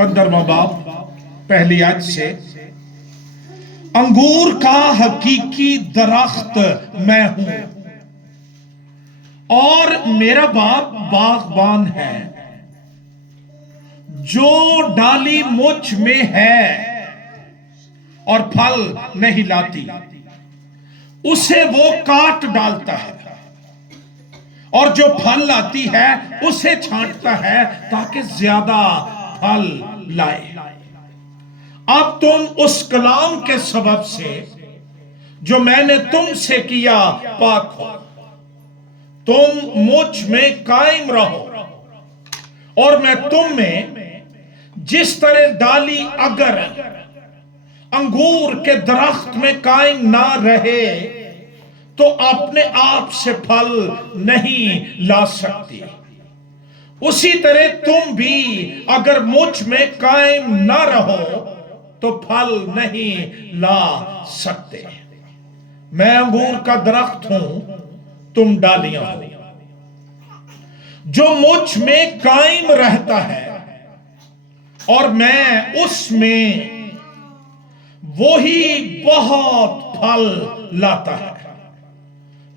15واں باب پہلی آیت سے، انگور کا حقیقی درخت میں ہوں اور میرا باپ باغبان ہے۔ جو ڈالی مجھ میں ہے اور پھل نہیں لاتی اسے وہ کاٹ ڈالتا ہے، اور جو پھل لاتی ہے اسے چھانٹتا ہے تاکہ زیادہ پھل لائے۔ اب تم اس کلام کے سبب سے جو میں نے تم سے کیا پاک ہو۔ تم مجھ میں قائم رہو اور میں تم میں، جس طرح ڈالی اگر انگور کے درخت میں قائم نہ رہے تو اپنے آپ سے پھل نہیں لا سکتی، اسی طرح تم بھی اگر مجھ میں قائم نہ رہو تو پھل نہیں لا سکتے۔ میں انگور کا درخت ہوں، تم ڈالیاں ہو۔ جو مجھ میں قائم رہتا ہے اور میں اس میں، وہی بہت پھل لاتا ہے،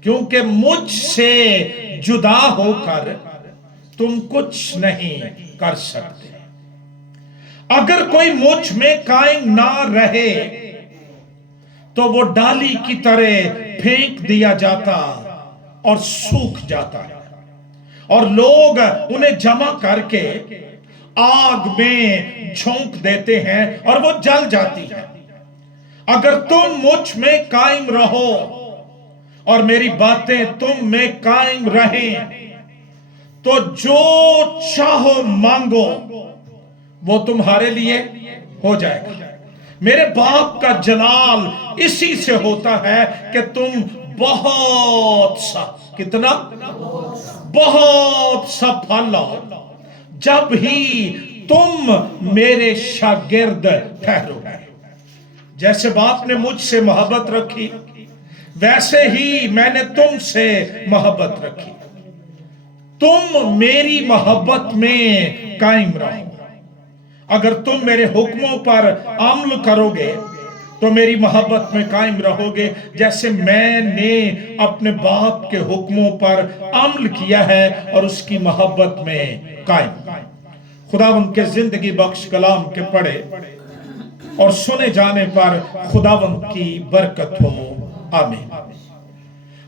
کیونکہ مجھ سے جدا ہو کر تم کچھ نہیں کر سکتے۔ اگر کوئی مجھ میں قائم نہ رہے تو وہ ڈالی کی طرح پھینک دیا جاتا اور سوکھ جاتا ہے، اور لوگ انہیں جمع کر کے آگ میں جھونک دیتے ہیں اور وہ جل جاتی ہے۔ اگر تم مجھ میں قائم رہو اور میری باتیں تم میں قائم رہیں تو جو چاہو مانگو وہ تمہارے لیے ہو جائے گا۔ میرے باپ کا جلال اسی سے ہوتا ہے کہ تم بہت سا، کتنا؟ بہت سا پھل لاؤ، جب ہی تم میرے شاگرد ٹھہرو گے۔ جیسے باپ نے مجھ سے محبت رکھی ویسے ہی میں نے تم سے محبت رکھی۔ تم میری محبت میں قائم رہو۔ اگر تم میرے حکموں پر عمل کرو گے تو میری محبت میں قائم رہو گے، جیسے میں نے اپنے باپ کے حکموں پر عمل کیا ہے اور اس کی محبت میں قائم۔ خداوند کے زندگی بخش کلام کے پڑھے اور سنے جانے پر خداوند کی برکت ہو، آمین۔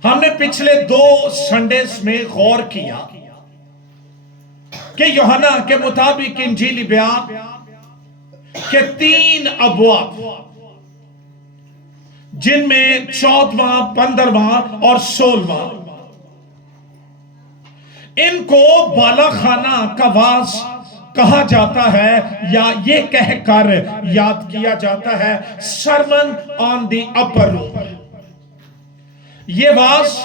ہم نے پچھلے 2 سنڈیز میں غور کیا کہ یوحنا کے مطابق انجیلی بیان کے 3 ابواب، جن میں 14واں، 15واں اور 16واں، ان کو بالا خانہ کا واز کہا جاتا ہے، یا یہ کہہ کر یاد کیا جاتا ہے سرمن آن دی اپر روم۔ یہ واز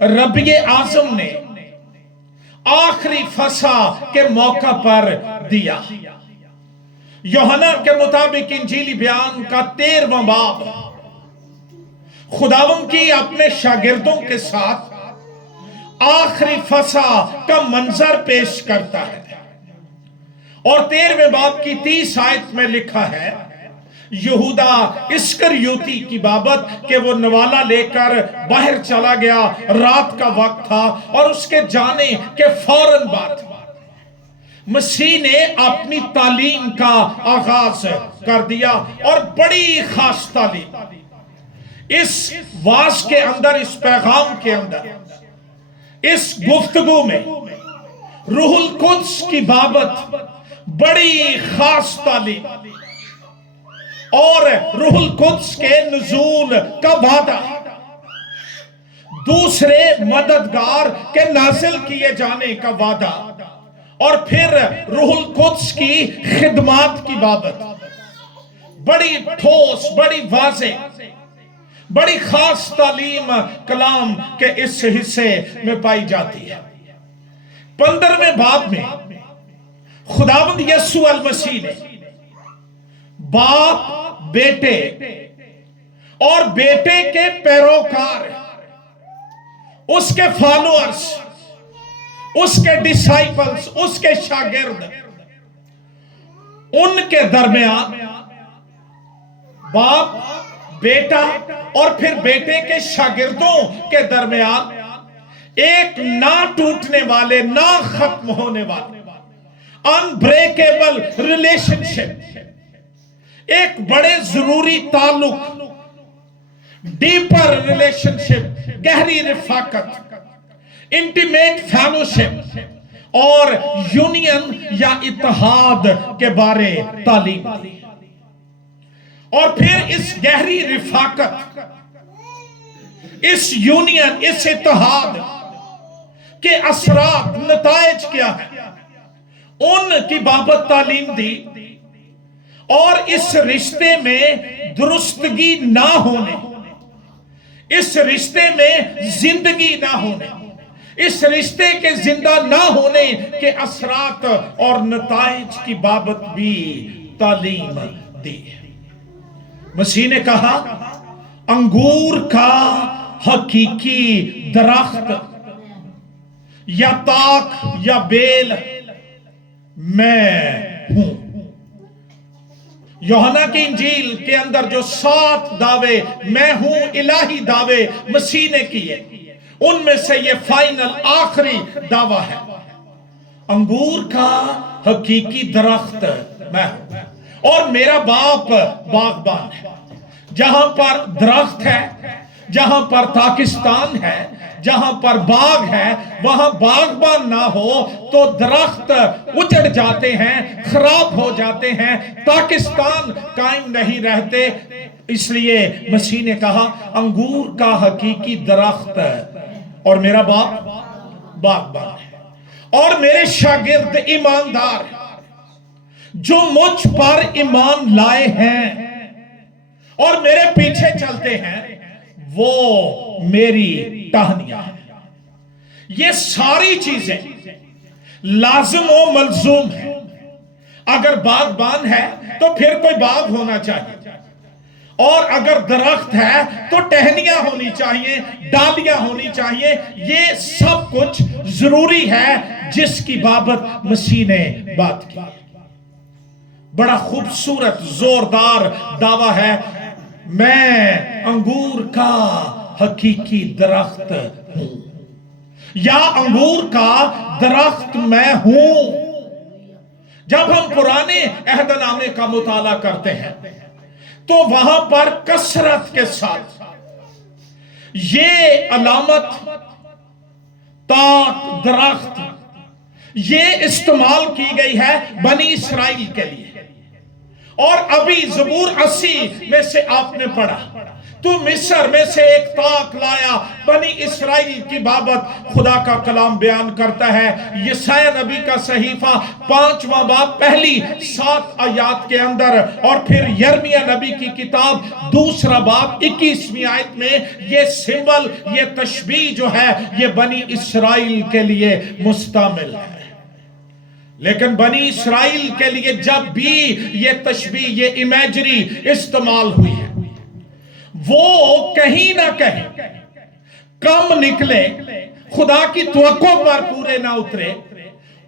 ربی اعظم نے آخری فسح کے موقع پر دیا۔ یوحنا کے مطابق انجیلی بیان کا 13واں باب خداوند کی اپنے شاگردوں کے ساتھ آخری فسح کا منظر پیش کرتا ہے، اور 13ویں باب کی 30 آیت میں لکھا ہے یہودا اسکریوتی کی بابت کہ وہ نوالا لے کر باہر چلا گیا، رات کا وقت تھا اور اس کے جانے کے فوراً بعد مسیح نے اپنی تعلیم کا آغاز کر دیا، اور بڑی خاص تعلیم اس واز کے اندر، اس پیغام کے اندر، اس گفتگو میں روح القدس کی بابت بڑی خاص تعلیم اور روح القدس کے نزول کا وعدہ، دوسرے مددگار کے نازل کیے جانے کا وعدہ، اور پھر روح القدس کی خدمات کی بابت بڑی ٹھوس، بڑی واضح، بڑی خاص تعلیم کلام کے اس حصے میں پائی جاتی ہے۔ 15ویں باب میں خداوند یسوع المسیح نے باپ، بیٹے اور بیٹے کے پیروکار، اس کے فالوورز، اس کے ڈسائپلز، اس کے شاگرد، ان کے درمیان باپ، بیٹا اور پھر بیٹے کے شاگردوں کے درمیان ایک نہ ٹوٹنے والے، نہ ختم ہونے والے انبریکیبل ریلیشن شپ، ایک بڑے ضروری تعلق، ڈیپر ریلیشن شپ، گہری رفاقت، انٹیمیٹ فیلوشپ اور یونین یا اتحاد کے بارے تعلیم دی۔ اور پھر اس گہری رفاقت، اس یونین، اس اتحاد کے اثرات، نتائج کیا ہیں، ان کی بابت تعلیم دی۔ اور اس رشتے میں درستگی نہ ہونے، اس رشتے میں زندگی نہ ہونے، اس رشتے کے زندہ نہ ہونے کے اثرات اور نتائج کی بابت بھی تعلیم دی۔ مسیح نے کہا انگور کا حقیقی درخت یا تاک یا بیل میں ہوں۔ یوحنا کی انجیل کے اندر جو 7 دعوے میں ہوں الہی دعوے مسیح نے کیے، ان میں سے یہ فائنل آخری دعویٰ ہے، انگور کا حقیقی درخت میں ہوں اور میرا باپ باغبان ہے۔ جہاں پر درخت ہے، جہاں پر پاکستان ہے، جہاں پر باغ ہے، وہاں باغبان نہ ہو تو درخت اجڑ جاتے ہیں، خراب ہو جاتے ہیں، پاکستان قائم نہیں رہتے۔ اس لیے مسیح نے کہا انگور کا حقیقی درخت اور میرا باپ باغبان ہے، اور میرے شاگرد ایماندار جو مجھ پر ایمان لائے ہیں اور میرے پیچھے چلتے ہیں، وہ میری ٹہنیاں ہیں۔ یہ ساری چیزیں لازم و ملزوم ہیں۔ اگر باغبان ہے تو پھر کوئی باغ ہونا چاہیے، اور اگر درخت ہے تو ٹہنیاں ہونی چاہیے، ڈالیاں ہونی چاہیے۔ یہ سب کچھ ضروری ہے جس کی بابت مسیح نے بات کی۔ بڑا خوبصورت زوردار دعویٰ ہے، میں انگور کا حقیقی درخت ہوں، یا انگور کا درخت میں ہوں۔ جب ہم پرانے عہد نامے کا مطالعہ کرتے ہیں تو وہاں پر کثرت کے ساتھ یہ علامت تاک درخت یہ استعمال کی گئی ہے بنی اسرائیل کے لیے۔ اور ابھی زبور 80 میں سے آپ نے پڑھا، تو مصر میں سے ایک تاک لایا، بنی اسرائیل کی بابت خدا کا کلام بیان کرتا ہے۔ یسایا نبی کا صحیفہ 5واں باب پہلی 7 آیات کے اندر، اور پھر یرمیہ نبی کی کتاب 2 باب 21ویں آیت میں یہ سمبل، یہ تشبیہ جو ہے یہ بنی اسرائیل کے لیے مستعمل ہے۔ لیکن بنی اسرائیل کے لیے جب بھی یہ تشبیہ، یہ امیجری استعمال ہوئی ہے، وہ کہیں نہ کہیں کم نکلے، خدا کی توقع پر پورے نہ اترے۔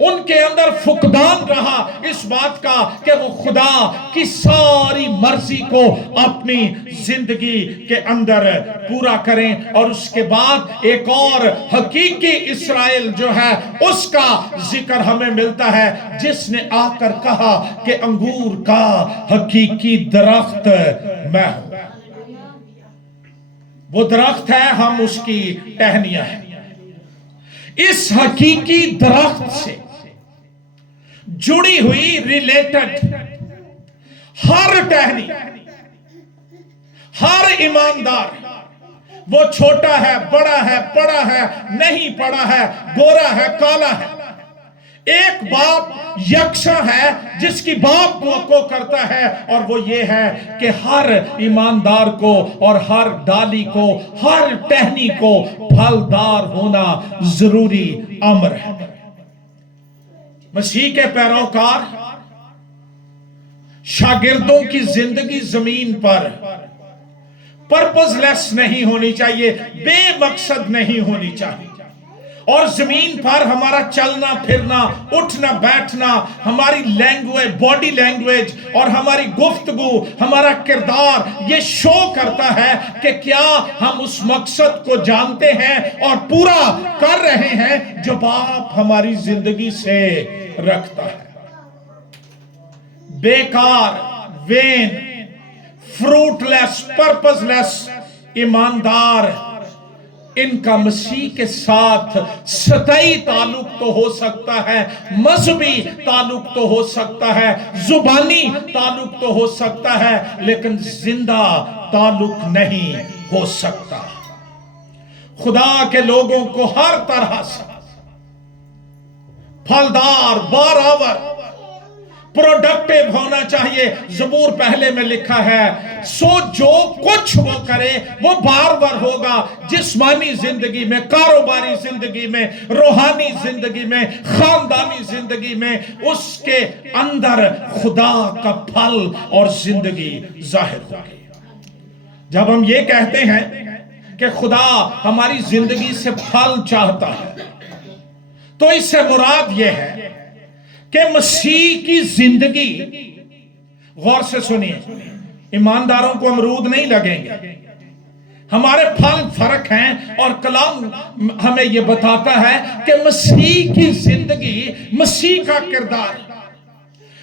ان کے اندر فقدان رہا اس بات کا کہ وہ خدا کی ساری مرضی کو اپنی زندگی کے اندر پورا کریں۔ اور اس کے بعد ایک اور حقیقی اسرائیل جو ہے اس کا ذکر ہمیں ملتا ہے، جس نے آ کر کہا کہ انگور کا حقیقی درخت میں ہوں۔ وہ درخت ہے، ہم اس کی ٹہنیاں ہیں۔ اس حقیقی درخت سے جڑی ہوئی ریلیٹڈ ہر ٹہنی، ہر ایماندار، وہ چھوٹا ہے، بڑا ہے، پڑھا ہے، نہیں پڑھا ہے، گورا ہے، کالا ہے، ایک باپ یکساں ہے جس کی باپ توقع کرتا ہے، اور وہ یہ ہے کہ ہر ایماندار کو اور ہر ڈالی کو، ہر ٹہنی کو پھلدار ہونا ضروری امر ہے۔ مسیح کے پیروکار شاگردوں کی زندگی زمین پر پرپز لیس نہیں ہونی چاہیے، بے مقصد نہیں ہونی چاہیے، اور زمین پر ہمارا چلنا پھرنا، اٹھنا بیٹھنا، ہماری لینگویج، باڈی لینگویج اور ہماری گفتگو، ہمارا کردار یہ شو کرتا ہے کہ کیا ہم اس مقصد کو جانتے ہیں اور پورا کر رہے ہیں جو باپ ہماری زندگی سے رکھتا ہے۔ بیکار، وین، فروٹ لیس، پرپز لیس ایماندار، ان کا مسیح کے ساتھ سطحی تعلق تو ہو سکتا ہے، مذہبی تعلق تو ہو سکتا ہے، زبانی تعلق تو ہو سکتا ہے، لیکن زندہ تعلق نہیں ہو سکتا۔ خدا کے لوگوں کو ہر طرح سے پھلدار، باراور، پروڈکٹیو ہونا چاہیے۔ زبور پہلے میں لکھا ہے، سو جو کچھ وہ کرے وہ بار بار ہوگا، جسمانی زندگی میں، کاروباری زندگی میں، روحانی زندگی میں، خاندانی زندگی میں، اس کے اندر خدا کا پھل اور زندگی ظاہر ہوگی۔ جب ہم یہ کہتے ہیں کہ خدا ہماری زندگی سے پھل چاہتا ہے، تو اس سے مراد یہ ہے کہ مسیح کی زندگی، غور سے سنیے، ایمانداروں کو امرود نہیں لگیں گے، ہمارے پھل فرق ہیں، اور کلام ہمیں یہ بتاتا ہے کہ مسیح کی زندگی، مسیح کا کردار،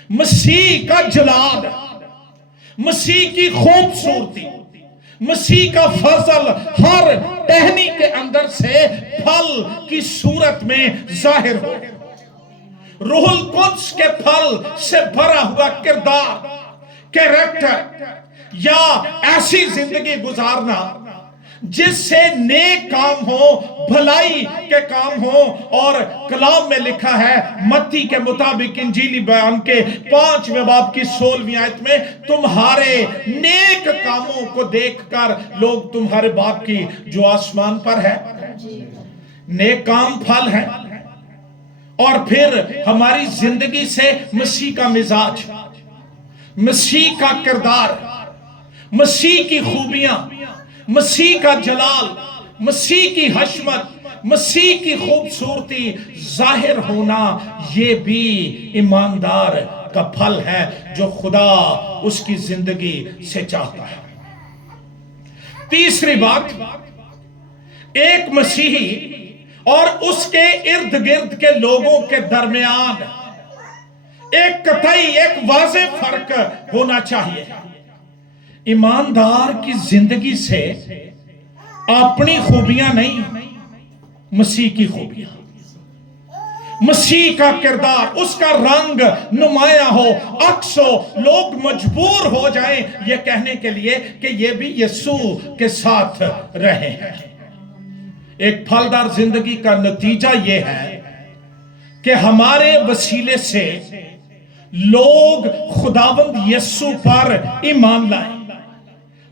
مسیح کا جلال، مسیح کی خوبصورتی، مسیح کا فضل ہر ٹہنی کے اندر سے پھل کی صورت میں ظاہر ہو۔ روح القدس کے پھل سے بھرا ہوا کردار، کیریکٹر، یا ایسی زندگی گزارنا جس سے نیک کام ہو، بھلائی کے کام ہو، اور کلام میں لکھا ہے متی کے مطابق انجیلی بیان کے 5ویں باب کی 16ویں آیت میں، تمہارے نیک کاموں کو دیکھ کر لوگ تمہارے باپ کی جو آسمان پر ہے۔ نیک کام پھل ہیں، اور پھر ہماری زندگی سے مسیح کا مزاج، مسیح کا کردار، مسیح کی خوبیاں، مسیح کا جلال، مسیح کی حشمت، مسیح کی خوبصورتی ظاہر ہونا، یہ بھی ایماندار کا پھل ہے جو خدا اس کی زندگی سے چاہتا ہے۔ تیسری بات، ایک مسیحی اور اس کے ارد گرد کے لوگوں کے درمیان ایک قطعی، ایک واضح فرق ہونا چاہیے۔ ایماندار کی زندگی سے اپنی خوبیاں نہیں، مسیح کی خوبیاں، مسیح کا کردار، اس کا رنگ نمایاں ہو، عکس ہو، لوگ مجبور ہو جائیں یہ کہنے کے لیے کہ یہ بھی یسوع کے ساتھ رہے ہیں۔ ایک پھلدار زندگی کا نتیجہ یہ ہے کہ ہمارے وسیلے سے لوگ خداوند یسوع پر ایمان لائیں۔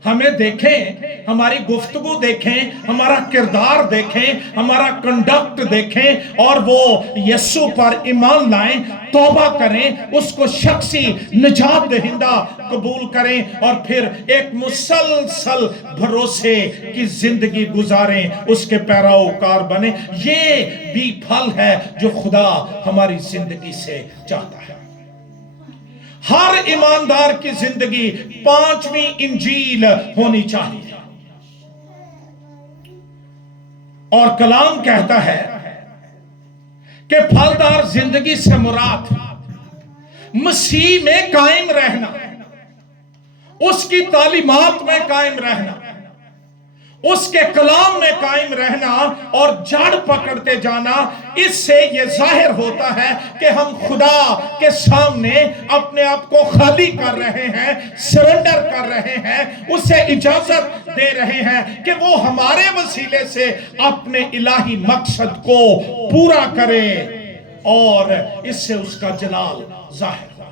ہمیں دیکھیں، ہماری گفتگو دیکھیں، ہمارا کردار دیکھیں، ہمارا کنڈکٹ دیکھیں، اور وہ یسوع پر ایمان لائیں، توبہ کریں، اس کو شخصی نجات دہندہ قبول کریں، اور پھر ایک مسلسل بھروسے کی زندگی گزاریں، اس کے پیروکار بنیں۔ یہ بھی پھل ہے جو خدا ہماری زندگی سے چاہتا ہے۔ ہر ایماندار کی زندگی 5ویں انجیل ہونی چاہیے، اور کلام کہتا ہے کہ پھلدار زندگی سے مراد مسیح میں قائم رہنا، اس کی تعلیمات میں قائم رہنا، اس کے کلام میں قائم رہنا اور جڑ پکڑتے جانا۔ اس سے یہ ظاہر ہوتا ہے کہ ہم خدا کے سامنے اپنے آپ کو خالی کر رہے ہیں، سرنڈر کر رہے ہیں، اسے اجازت دے رہے ہیں کہ وہ ہمارے وسیلے سے اپنے الہی مقصد کو پورا کرے، اور اس سے اس کا جلال ظاہر ہو۔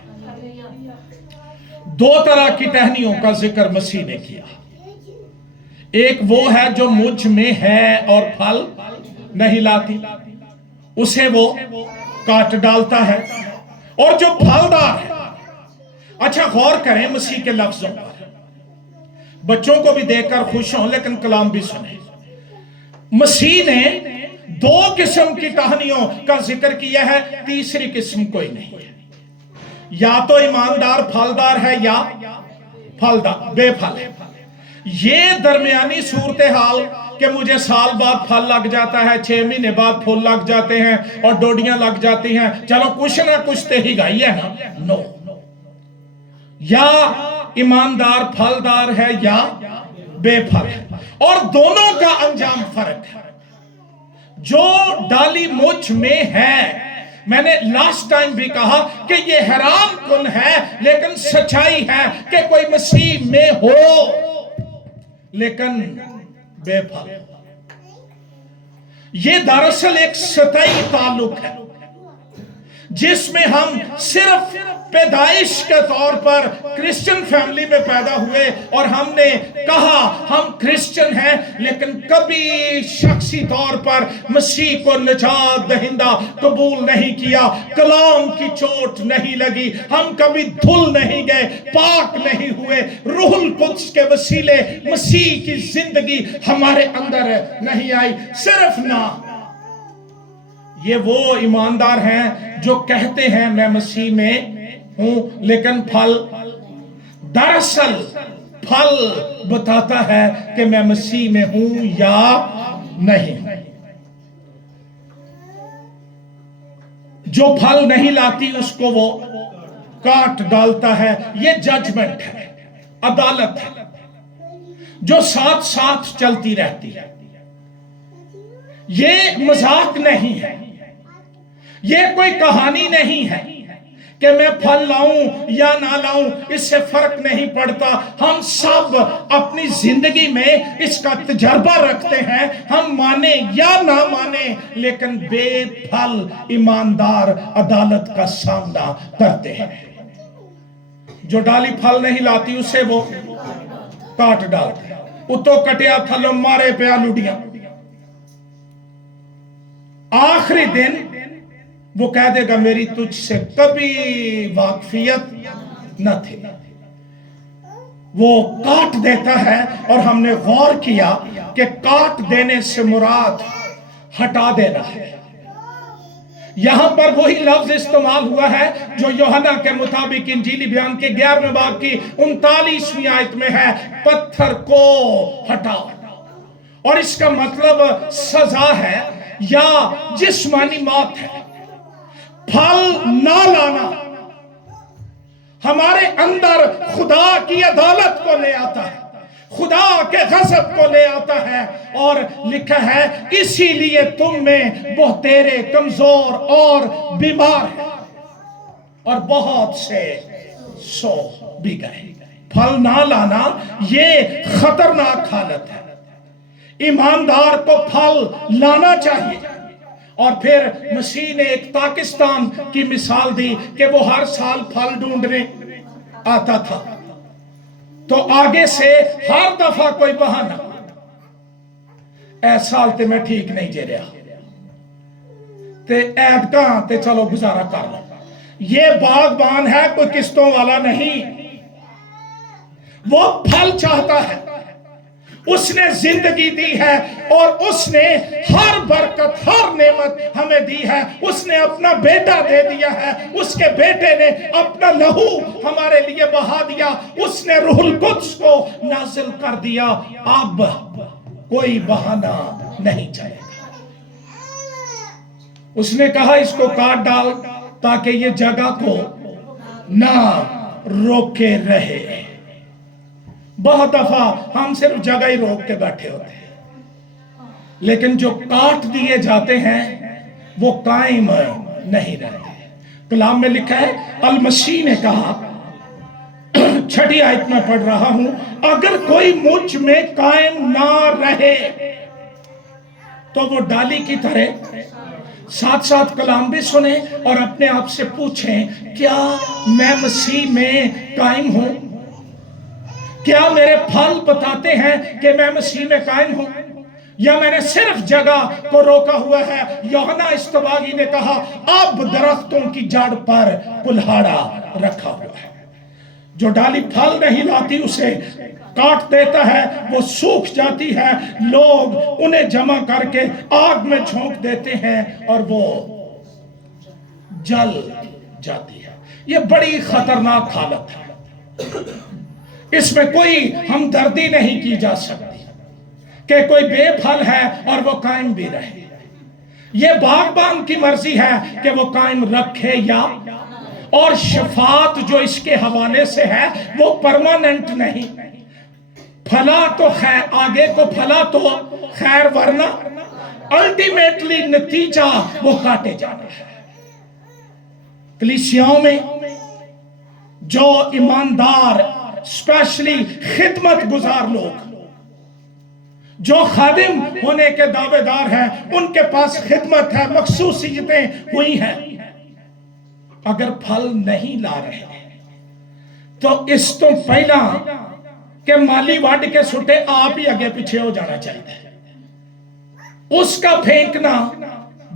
2 طرح کی ٹہنیوں کا ذکر مسیح نے کیا۔ ایک وہ ہے جو مجھ میں ہے اور پھل نہیں لاتی، اسے وہ کاٹ ڈالتا ہے، اور جو پھلدار ہے۔ اچھا غور کریں مسیح کے لفظوں پر، بچوں کو بھی دیکھ کر خوش ہوں لیکن کلام بھی سنیں۔ مسیح نے दो किस्म की टहनियों का जिक्र किया है, तीसरी किस्म कोई नहीं है। या तो ईमानदार फलदार है या फलदार बेफल है। ये दरमियानी सूरत हाल कि मुझे साल बाद फल लग जाता है, 6 महीने बाद फूल लग जाते हैं और डोडियां लग जाती हैं, चलो कुछ ना कुछ तो ही गाई है ना। नो, या ईमानदार फलदार है या बेफल है, और दोनों का अंजाम फर्क है। जो डाली मुझ में है, मैंने लास्ट टाइम भी कहा कि ये हैरान कुन है, लेकिन सच्चाई है कि कोई मसीह में हो लेकिन बेफल। ये दरअसल एक सतही ताल्लुक है जिसमें हम सिर्फ पैदाइश के तौर पर क्रिश्चियन फैमिली में पैदा हुए और हमने कहा हम क्रिश्चियन हैं, लेकिन कभी शख्सी तौर पर मसीह को निजात दहिंदा कबूल नहीं किया, कलाम की चोट नहीं लगी, हम कभी धुल नहीं गए, पाक नहीं हुए, रूहुल कुद्स के वसीले मसीह की जिंदगी हमारे अंदर नहीं आई। सिर्फ ना ये वो ईमानदार हैं जो कहते हैं मैं मसीह में हूं, लेकिन फल, दरअसल फल बताता है कि मैं मसीह में हूं या नहीं। जो फल नहीं लाती उसको वो काट डालता है। ये जजमेंट है, अदालत है जो साथ साथ चलती रहती है। ये मजाक नहीं है, ये कोई कहानी नहीं है कि मैं फल लाऊं या ना लाऊं, इससे फर्क नहीं पड़ता। हम सब अपनी जिंदगी में इसका तजर्बा रखते हैं, हम माने या ना माने, लेकिन बेफल ईमानदार अदालत का सामना करते हैं। जो डाली फल नहीं लाती उसे वो काट डालते हैं। उतो कटिया थलो मारे पे लुडियां। आखिरी दिन वो कह देगा मेरी तुझसे कभी वाकफियत न थी। वो काट देता है, और हमने गौर किया कि काट देने से मुराद हटा देना है। यहां पर वही लफ्ज इस्तेमाल हुआ है जो यूहन्ना के मुताबिक इंजीली बयान के 11वें बाब की 39वीं आयत में है, पत्थर को हटाओ। और इसका मतलब सजा है या जिस्मानी मौत है। फल ना लाना हमारे अंदर खुदा की अदालत को ले आता है, खुदा के गज़ब को ले आता है। और लिखा है इसीलिए तुम में बहुतेरे कमजोर और बीमार हैं और बहुत से सो भी गए। फल ना लाना ये खतरनाक हालत है। ईमानदार को फल लाना चाहिए। और फिर मसीह ने एक पाकिस्तान की मिसाल दी कि वो हर साल फल ढूंढने आता था, तो आगे से हर दफा कोई बहाना, ऐ साल ते मैं ठीक नहीं जे रहा ते ऐदका ते चलो गुजारा कर लो। ये बागबान है, कोई किस्तों वाला नहीं। वो फल चाहता है, उसने जिंदगी दी है और उसने हर बरकत हर नेमत हमें दी है। उसने अपना बेटा दे दिया है, उसके बेटे ने अपना लहू हमारे लिए बहा दिया, उसने रूहुल कुद्स को नाजिल कर दिया। अब कोई बहाना नहीं चलेगा। उसने कहा इसको काट डाल ताकि ये जगह को ना रोके रहे। बहुत दफा हम सिर्फ जगह ही रोक के बैठे होते हैं, लेकिन जो काट दिए जाते हैं वो कायम नहीं रहते। कलाम में लिखा है, अल मसीह ने कहा, 6ठी आयत में पढ़ रहा हूं, अगर कोई मुझ में कायम ना रहे तो वो डाली की तरह साथ साथ कलाम भी सुने और अपने आप से पूछें, क्या मैं मसीह में कायम हूं? क्या मेरे फल बताते हैं कि मैं मसीह में कायम हूं, या मैंने सिर्फ जगह को रोका हुआ है? यूहन्ना इस्तबागी ने कहा, अब दरख्तों की जड़ पर कुल्हाड़ा रखा हुआ है। जो डाली फल नहीं लाती उसे کاٹ دیتا ہے وہ سوکھ جاتی ہے، لوگ انہیں جمع کر کے آگ میں جھونک دیتے ہیں اور وہ جل جاتی ہے۔ یہ بڑی خطرناک حالت ہے، اس میں کوئی ہمدردی نہیں کی جا سکتی کہ کوئی بے پھل ہے اور وہ قائم بھی رہے۔ یہ باغبان کی مرضی ہے کہ وہ قائم رکھے یا، اور شفاعت جو اس کے حوالے سے ہے وہ پرماننٹ نہیں، پھلا تو خیر، آگے کو پھلا تو خیر، ورنہ الٹیمیٹلی نتیجہ وہ کاٹے جانا ہے۔ کلیسیاؤں میں جو ایماندار، اسپیشلی خدمت گزار لوگ جو خادم ہونے کے دعوے دار ہیں، ان کے پاس خدمت ہے، مخصوصیتیں ہوئی ہیں، اگر پھل نہیں لا رہے تو اس تو پہلا کہ مالی واڈ کے سٹے آپ ہی آگے پیچھے ہو جانا چاہیے، اس کا پھینکنا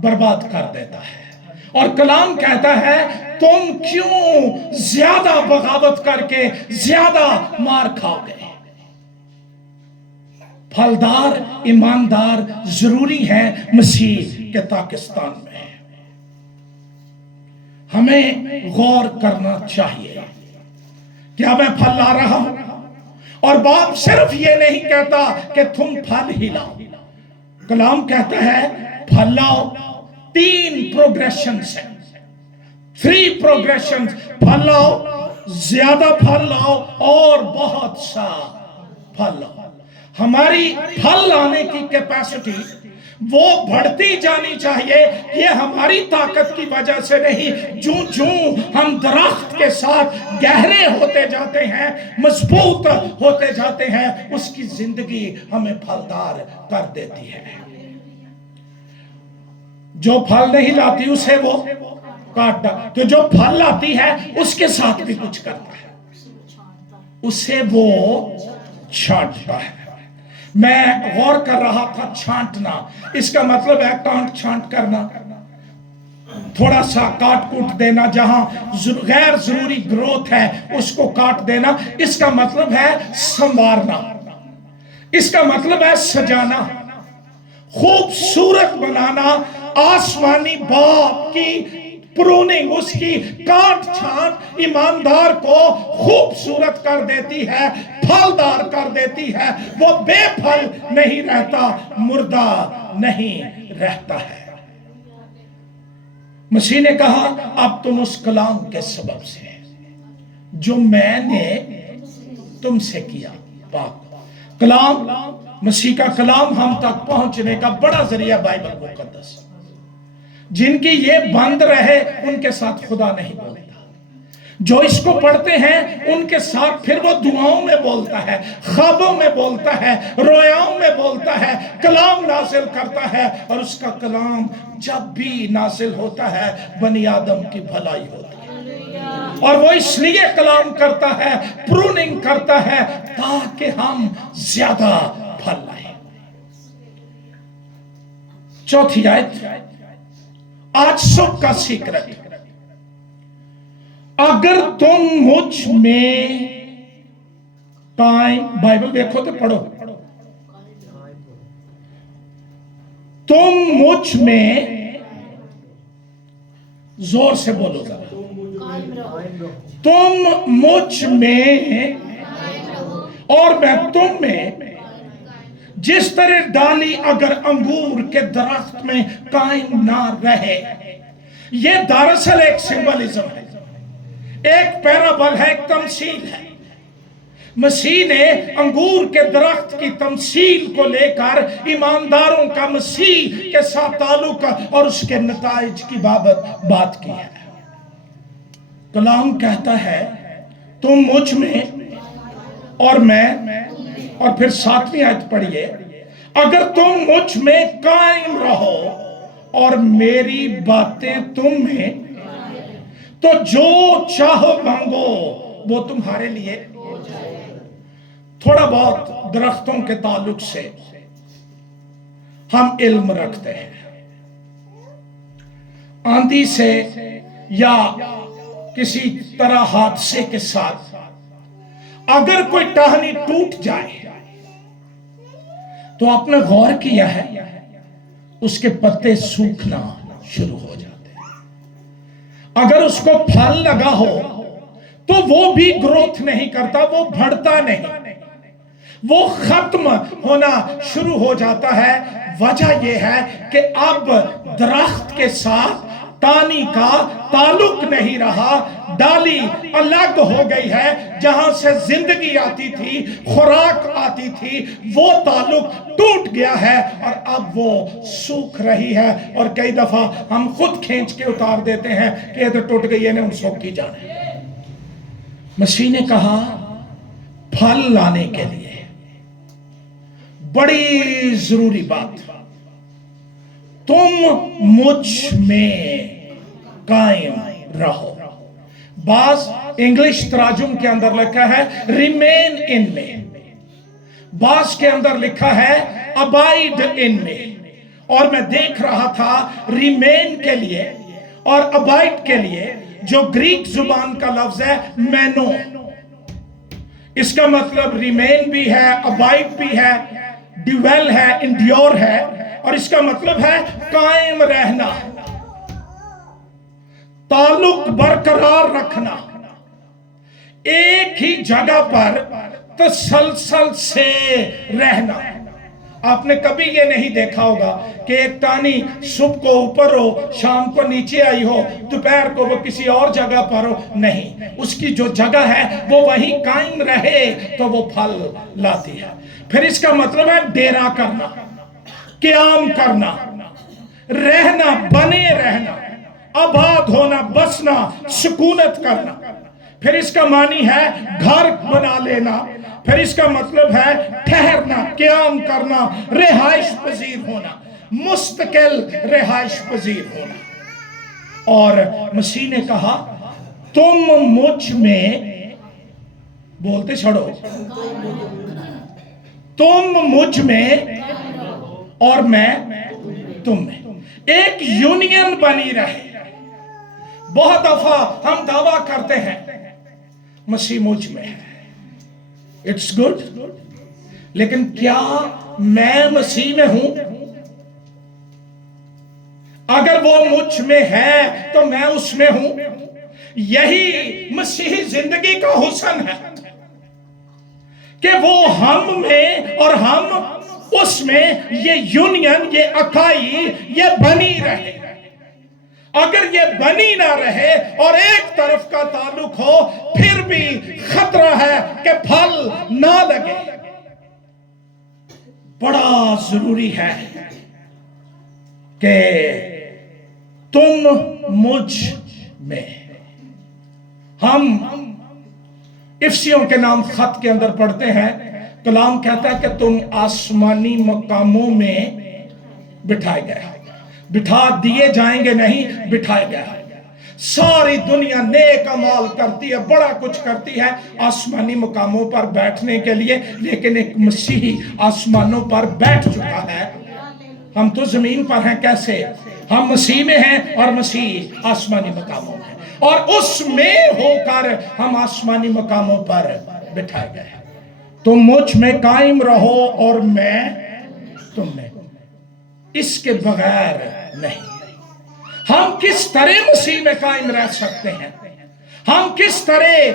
برباد کر دیتا ہے۔ اور کلام کہتا ہے تم کیوں زیادہ بغاوت کر کے زیادہ مار کھاؤ گے۔ پھلدار ایماندار ضروری ہے مسیح کے پاکستان میں۔ ہمیں غور کرنا چاہیے، کیا میں پھل لا رہا ہوں؟ اور باپ صرف یہ نہیں کہتا کہ تم پھل ہی لاؤ، کلام کہتا ہے پھل لاؤ۔ 3 پروگریشنز ہیں، 3 پروگریشنز، پھل لاؤ، زیادہ پھل لاؤ اور بہت سا پھل لاؤ۔ ہماری پھل لانے کی کیپیسٹی وہ بڑھتی جانی چاہیے، یہ ہماری طاقت کی وجہ سے نہیں، جوں ہم درخت کے ساتھ گہرے ہوتے جاتے ہیں، مضبوط ہوتے جاتے ہیں، اس کی زندگی ہمیں پھلدار کر دیتی ہے۔ جو پھل نہیں لاتی اسے وہ کاٹ ڈالتا، تو جو پھل لاتی ہے اس کے ساتھ بھی کچھ کرتا ہے، اسے وہ چھانٹتا ہے۔ میں غور کر رہا تھا، چھانٹنا اس کا مطلب ہے کانٹ چھانٹ کرنا، تھوڑا سا کاٹ کوٹ دینا، جہاں غیر ضروری گروتھ ہے اس کو کاٹ دینا۔ اس کا مطلب ہے سنوارنا، اس کا مطلب ہے سجانا، خوبصورت بنانا۔ آسمانی باپ کی پروننگ، اس کی کاٹ چھانٹ ایماندار کو خوبصورت کر دیتی ہے، پھلدار کر دیتی ہے، وہ بے پھل نہیں رہتا، مردہ نہیں رہتا ہے۔ مسیح نے کہا اب تم اس کلام کے سبب سے جو میں نے تم سے کیا، پاک کلام، مسیح کا کلام ہم تک پہنچنے کا بڑا ذریعہ بائبل مقدس۔ جن کی یہ بند رہے ان کے ساتھ خدا نہیں بولتا، جو اس کو پڑھتے ہیں ان کے ساتھ پھر وہ دعاؤں میں بولتا ہے، خوابوں میں بولتا ہے، رویاؤں میں بولتا ہے، کلام نازل کرتا ہے، اور اس کا کلام جب بھی نازل ہوتا ہے بنی آدم کی بھلائی ہوتی ہے، اور وہ اس لیے کلام کرتا ہے، پروننگ کرتا ہے تاکہ ہم زیادہ پھل لائیں۔ چوتھی آیت، آج صبح کا سیکرٹ، اگر تم مجھ میں قائم، بائبل دیکھو تو پڑھو، تم مجھ میں، زور سے بولو ذرا، تم مجھ میں اور میں تم میں، جس طرح ڈالی اگر انگور کے درخت میں قائم نہ رہے۔ یہ دراصل ایک سمبلزم ہے، ایک پیرابل ہے، ایک تمثیل ہے۔ مسیح نے انگور کے درخت کی تمثیل کو لے کر ایمانداروں کا مسیح کے ساتھ تعلق اور اس کے نتائج کی بات کی ہے۔ کلام کہتا ہے تم مجھ میں اور میں، اور پھر 7ویں آیت پڑھیے، اگر تم مجھ میں قائم رہو اور میری باتیں تم میں، تو جو چاہو مانگو وہ تمہارے لیے۔ تھوڑا بہت درختوں کے تعلق سے ہم علم رکھتے ہیں، آندھی سے یا کسی طرح حادثے کے ساتھ अगर कोई टहनी टूट जाए तो आपने गौर किया है उसके पत्ते सूखना शुरू हो जाते हैं। अगर उसको फल लगा हो तो वो भी ग्रोथ नहीं करता, वो बढ़ता नहीं, वो खत्म होना शुरू हो जाता है। वजह यह है कि अब दरख्त के साथ टाहनी का ताल्लुक नहीं रहा, डाली अलग हो गई है। जहां से जिंदगी आती थी, खुराक आती थी, वो ताल्लुक टूट गया है और अब वो सूख रही है। और कई दफा हम खुद खींच के उतार देते हैं कि ये तो टूट गई है, उन सूख की जाने। मसीह ने कहा फल लाने के लिए बड़ी जरूरी बात, तुम मुझ में कायम रहो। बास इंग्लिश तराजुम के अंदर लिखा है रिमेन इन में, बास के अंदर लिखा है अबाइड इन में। और मैं देख रहा था रिमेन के लिए और अबाइड के लिए जो ग्रीक जुबान का लफ्ज है मैनो, इसका मतलब रिमेन भी है, अबाइड भी है, डिवेल है, इंड्योर है, और इसका मतलब है कायम रहना, ताल्लुक बरकरार रखना, एक ही जगह पर तसलसल से रहना। आपने कभी ये नहीं देखा होगा कि एक टाहनी सुबह को ऊपर हो, शाम को नीचे आई हो, दोपहर को वो किसी और जगह पर हो। नहीं, उसकी जो जगह है वो वहीं कायम रहे तो वो फल लाती है। फिर इसका मतलब है डेरा करना, क़याम करना, रहना, बने रहना, आबाद होना, बसना, सुकूनत करना। फिर इसका मानी है घर बना लेना। फिर इसका मतलब है ठहरना, क़याम करना, रिहाइश पजीर होना, मुस्तकिल रिहाइश पजीर होना। और मसीह ने कहा तुम मुझ में, बोलते छोड़ो, तुम मुझ में और मैं तुम में, एक यूनियन बनी रहे। बहुत दफा हम दावा करते हैं मसीह मुझ में है, इट्स गुड, लेकिन क्या मैं मसीह में हूं? अगर वो मुझ में है तो मैं उसमें हूं। यही मसीही जिंदगी का हुस्न है कि वो हम में और हम उसमें, ये यूनियन, ये अकाई, ये बनी रहे। अगर ये बनी ना रहे और एक तरफ का ताल्लुक हो, फिर भी खतरा है कि फल ना लगे। बड़ा जरूरी है कि तुम मुझ में। हम इफ्सियों के नाम खत के अंदर पढ़ते हैं, कलाम कहता है कि तुम आसमानी मकामों में बिठाए गए, बिठा दिए जाएंगे नहीं, बिठाए गए। सारी दुनिया नेक अमाल करती है, बड़ा कुछ करती है आसमानी मकामों पर बैठने के लिए, लेकिन एक मसीही आसमानों पर बैठ चुका है। हम तो जमीन पर हैं। कैसे? हम मसीह में हैं और मसीह आसमानी मकामों में, और उसमें होकर हम आसमानी मकामों पर बिठाए गए। तुम मुझ में कायम रहो और मैं तुम में, इसके बगैर नहीं। हम किस तरह मसीह में कायम रह सकते हैं? हम किस तरह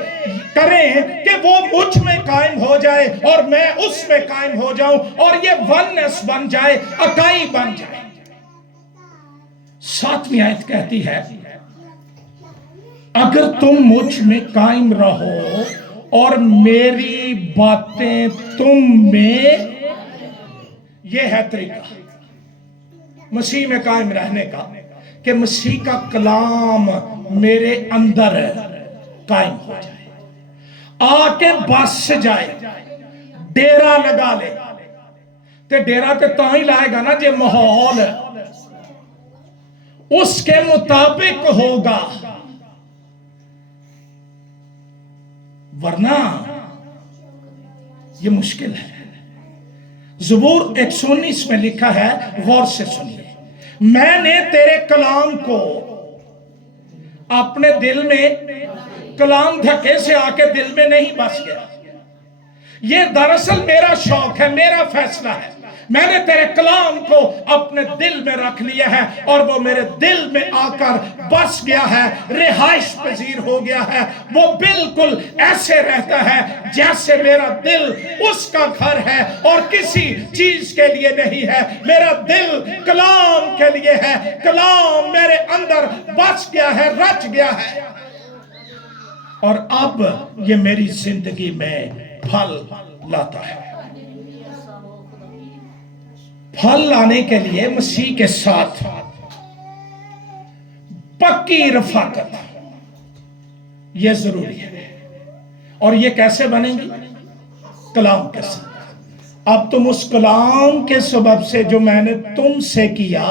करें कि वो मुझ में कायम हो जाए और मैं उसमें कायम हो जाऊं और ये वननेस बन जाए, अकाई बन जाए। 7वीं आयत कहती है अगर तुम मुझ में कायम रहो और मेरी बातें तुम में, ये है तरीका मसीह में कायम रहने का, कि मसीह का कलाम मेरे अंदर कायम हो जाए, आके बस जाए, डेरा लगा ले। ते डेरा ते तां ही लाएगा ना जे माहौल उसके मुताबिक होगा, वरना ये मुश्किल है। ज़बूर 119 में लिखा है, गौर से सुनिए, मैंने तेरे कलाम को अपने दिल में, कलाम धक्के से आके दिल में नहीं बस गया, یہ دراصل میرا شوق ہے، میرا فیصلہ ہے۔ میں نے تیرے کلام کو اپنے دل میں رکھ لیا ہے اور وہ میرے دل میں آ کر بس گیا ہے، رہائش پذیر ہو گیا ہے۔ وہ بالکل ایسے رہتا ہے جیسے میرا دل اس کا گھر ہے اور کسی چیز کے لیے نہیں ہے۔ میرا دل کلام کے لیے ہے، کلام میرے اندر بس گیا ہے، رچ گیا ہے، اور اب یہ میری زندگی میں پھل لاتا ہے۔ پھل لانے کے لیے مسیح کے ساتھ پکی رفاقت یہ ضروری ہے، اور یہ کیسے بنے گی؟ کلام کے ساتھ۔ اب تم اس کلام کے سبب سے جو میں نے تم سے کیا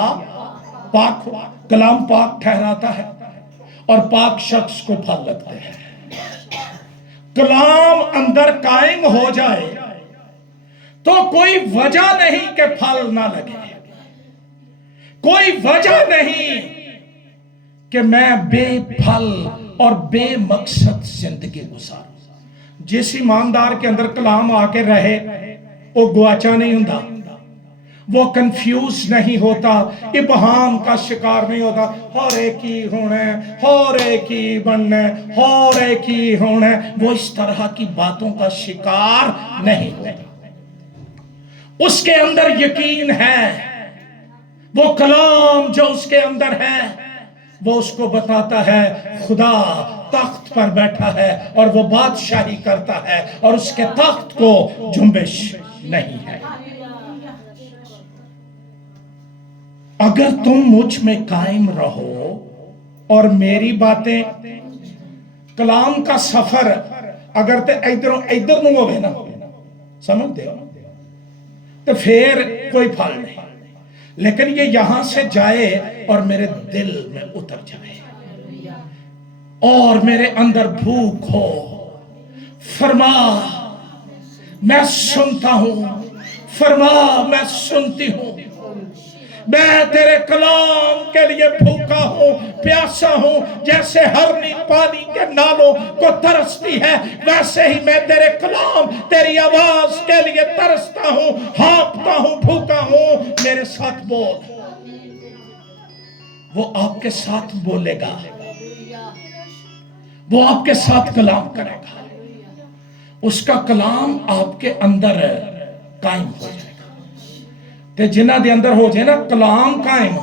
پاک ہو۔ کلام پاک ٹھہراتا ہے اور پاک شخص کو پھل لگتے ہیں۔ کلام اندر قائم ہو جائے تو کوئی وجہ نہیں کہ پھل نہ لگے، کوئی وجہ نہیں کہ میں بے پھل اور بے مقصد زندگی گزاروں۔ جس ایماندار کے اندر کلام آ کے رہے وہ گواچا نہیں ہوتا، وہ کنفیوز نہیں ہوتا، ابہام کا شکار نہیں ہوتا۔ ہر ایک ہی ہونا ہے، ہر ایک ہی بننا ہے، ہر ایک ہی ہونا ہے، وہ اس طرح کی باتوں کا شکار نہیں ہوتا۔ اس کے اندر یقین ہے، وہ کلام جو اس کے اندر ہے وہ اس کو بتاتا ہے خدا تخت پر بیٹھا ہے اور وہ بادشاہی کرتا ہے اور اس کے تخت کو جنبش نہیں ہے۔ اگر تم مجھ میں قائم رہو اور میری باتیں، کلام کا سفر اگر تے ادھر نو ہوئے نا، سمجھ دے تو پھر کوئی پھل نہیں، لیکن یہ یہاں سے جائے اور میرے دل میں اتر جائے اور میرے اندر بھوک ہو۔ فرما میں سنتا ہوں، فرما میں سنتی ہوں، میں تیرے کلام کے لیے بھوکا ہوں، پیاسا ہوں۔ جیسے ہرنی پانی کے نالوں کو ترستی ہے، ویسے ہی میں تیرے کلام، تیری آواز کے لیے ترستا ہوں، ہانپتا ہوں، بھوکا ہوں۔ میرے ساتھ بول، وہ آپ کے ساتھ بولے گا، وہ آپ کے ساتھ کلام کرے گا، اس کا کلام آپ کے اندر قائم ہو جائے گا۔ تے جنہ دے اندر ہو جائے نا کلام قائم،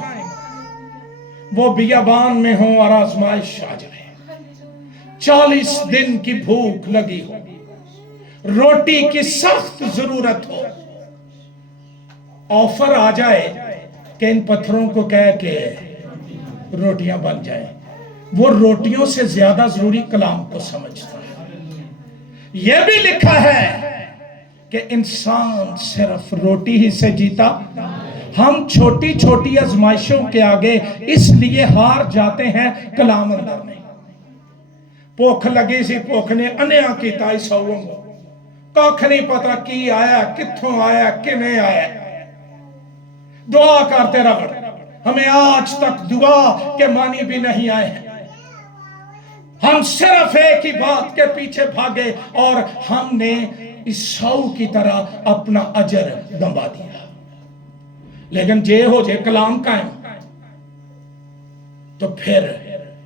وہ بیابان میں ہوں اور آزمائش آ جائے، 40 دن کی بھوک لگی ہو، روٹی کی سخت ضرورت ہو، آفر آ جائے کہ ان پتھروں کو کہہ کے روٹیاں بن جائیں، وہ روٹیوں سے زیادہ ضروری کلام کو سمجھتا ہے۔ یہ بھی لکھا ہے کہ انسان صرف روٹی ہی سے جیتا۔ ہم چھوٹی چھوٹی آزمائشوں کے آگے اس لیے ہار جاتے ہیں، کلام اندر نہیں۔ بھوک لگی سی، بھوک نے انیا کیتا ہی سولوں کو، کاکھ نہیں پتا کی آیا، کتھوں آیا، کیویں آیا۔ دعا کرتے رگڑ، ہمیں آج تک دعا کے معنی بھی نہیں آئے ہیں۔ ہم صرف ایک ہی بات کے پیچھے بھاگے اور ہم نے عیساؤ کی طرح اپنا اجر دبا دیا۔ لیکن جے ہو جے کلام قائم تو پھر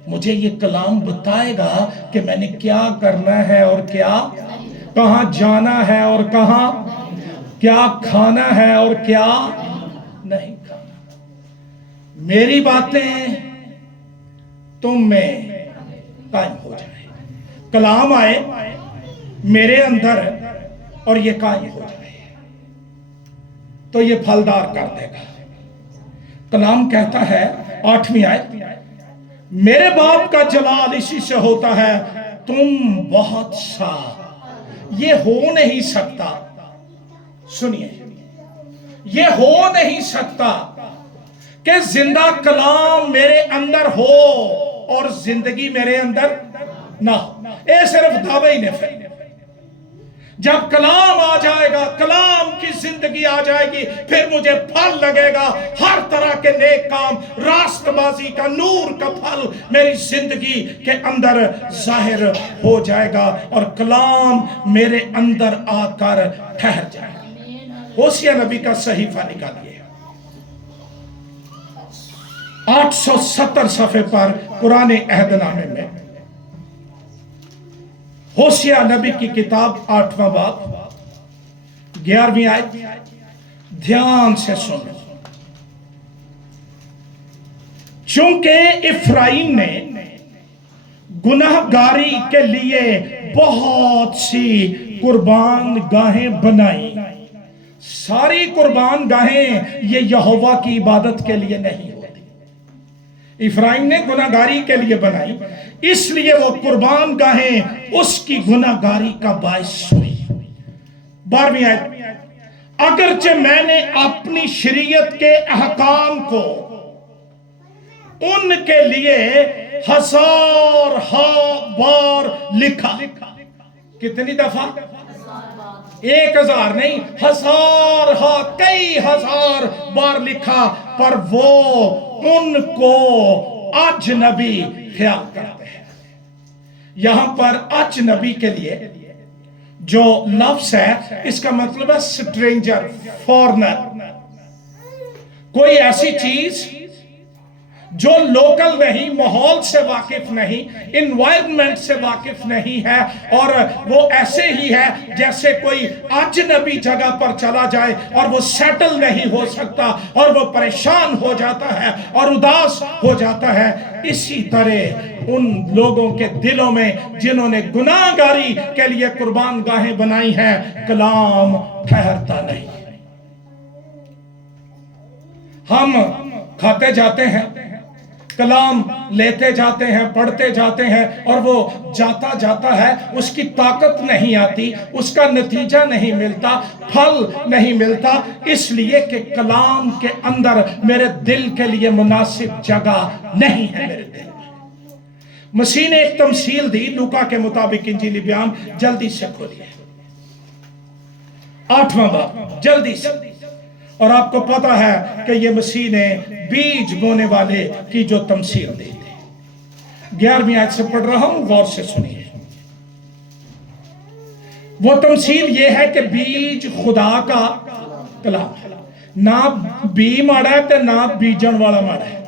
مجھے یہ کلام بتائے گا کہ میں نے کیا کرنا ہے اور کیا، کہاں جانا ہے اور کہاں، کیا کھانا ہے اور کیا نہیں کھانا۔ میری باتیں تم میں قائم ہو جائے، کلام آئے میرے اندر اور یہ قائم ہو جائے تو یہ پھلدار کر دے گا۔ کلام کہتا ہے 8ویں آیت، میرے باپ کا جلال اسی سے ہوتا ہے، تم بہت سا۔ یہ ہو نہیں سکتا، سنیے، یہ ہو نہیں سکتا کہ زندہ کلام میرے اندر ہو اور زندگی میرے اندر نہ ہو۔ اے صرف دعوے ہی نفع۔ جب کلام آ جائے گا، کلام کی زندگی آ جائے گی، پھر مجھے پھل لگے گا، ہر तरह के नेक काम, रास्तबाजी का, नूर का फल मेरी जिंदगी के अंदर जाहिर हो जाएगा और कलाम मेरे अंदर आकर ठहर जाएगा। होशिया नबी का सहीफा निकालिए, 870 सफ़े पर पुराने अहदनामे में होशिया नबी की किताब 8वां बाब 11वीं आयत, ध्यान से सुनो। चूंकि इफ्राइम ने गुनाहगारी के लिए बहुत सी कुर्बान गाहें बनाई, सारी कुर्बान गाहें ये यहोवा की इबादत के लिए नहीं होती। इफ्राइम ने गुनाहगारी के लिए बनाई, इसलिए वो कुर्बान गाहें उसकी गुनाहगारी का बायस हुई। 12वीं आयत, अगरचे मैंने अपनी शरीयत के अहकाम को उनके लिए 1000 बार लिखा। कितनी दफा? 1000 नहीं, 1000 कई हजार बार लिखा, पर वो उनको अजनबी ख्याल करते हैं। यहां पर अजनबी के लिए जो लफ्ज है, इसका मतलब है स्ट्रेंजर, फॉरेनर, कोई ऐसी चीज जो लोकल नहीं, माहौल से वाकिफ नहीं, इन्वायरमेंट से वाकिफ नहीं है, और वो ऐसे ही है जैसे कोई अजनबी जगह पर चला जाए और वो सेटल नहीं हो सकता और वो परेशान हो जाता है और उदास हो जाता है। इसी तरह उन लोगों के दिलों में जिन्होंने गुनाहगारी के लिए कुर्बान गाहें बनाई हैं, कलाम ठहरता नहीं। हम खाते जाते हैं, कलाम लेते जाते हैं, पढ़ते जाते हैं, और वो जाता जाता है, उसकी ताकत नहीं आती, उसका नतीजा नहीं मिलता, फल नहीं मिलता, इसलिए कि कलाम के अंदर मेरे दिल के लिए मुनासिब जगह नहीं है। मेरे दिल में मसीह ने एक तमसील दी, लूका के मुताबिक इंजीली बयान, जल्दी से खोलिए 8वां बाब, जल्दी से। और आपको पता है कि ये मसीह ने बीज बोने वाले की जो तमसील दी थी। 11वीं आयत से पढ़ रहा हूं, गौर से सुनिए। वो तमसील ये है कि बीज खुदा का कलाम है। ना बी माड़ा है ते ना बीजन वाला माड़ा है।